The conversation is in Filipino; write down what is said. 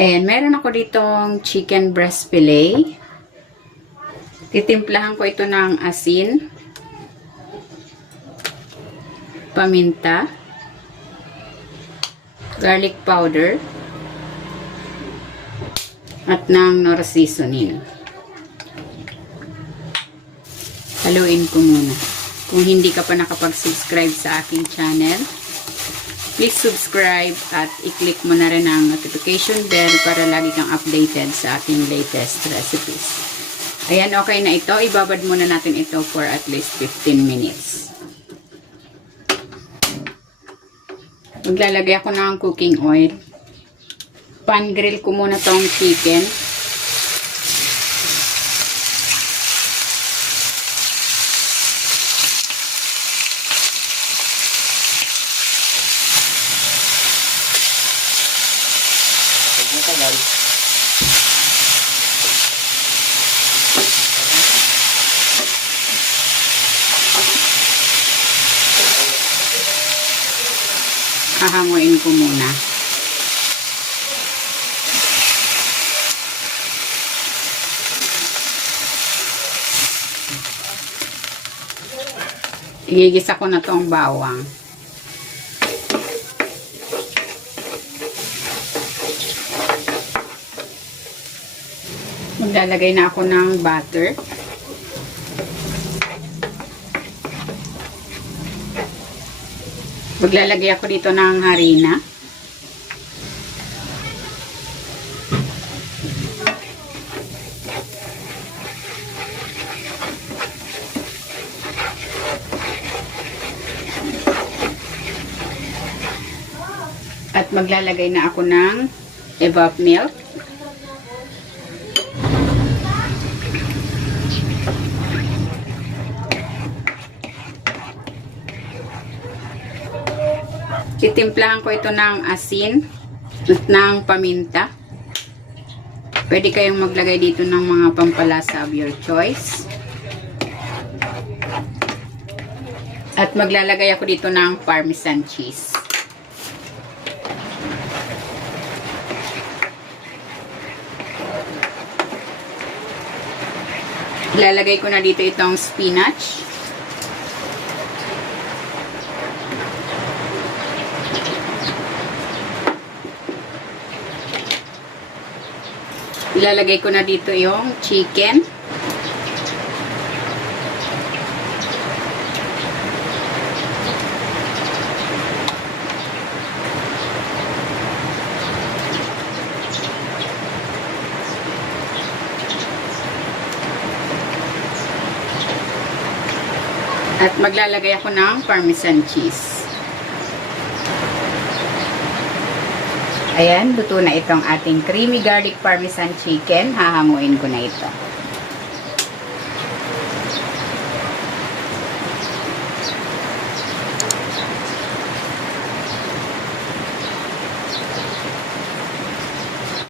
And meron ako ditong chicken breast fillet. Titimplahan ko ito ng asin, paminta, garlic powder, at ng nor seasoning. Haluin ko muna. Kung hindi ka pa nakapag-subscribe sa aking channel, please subscribe at i-click mo na rin ang notification bell para lagi kang updated sa aking latest recipes. Ayan, okay na ito. Ibabad muna natin ito for at least 15 minutes. Maglalagay ako ng cooking oil. Pan-grill ko muna tong chicken. Hahanguin ko muna. Igigisa ko na tong bawang. Maglalagay na ako ng butter. Maglalagay ako dito ng harina. At maglalagay na ako ng evap milk. Titimplahan ko ito ng asin at ng paminta. Pwede kayong maglagay dito ng mga pampalasa of your choice. At maglalagay ako dito ng parmesan cheese. Ilalagay ko na dito itong spinach. Ilalagay ko na dito yung chicken. At maglalagay ako ng parmesan cheese. Ayan, luto na itong ating creamy garlic parmesan chicken. Hahanguin ko na ito.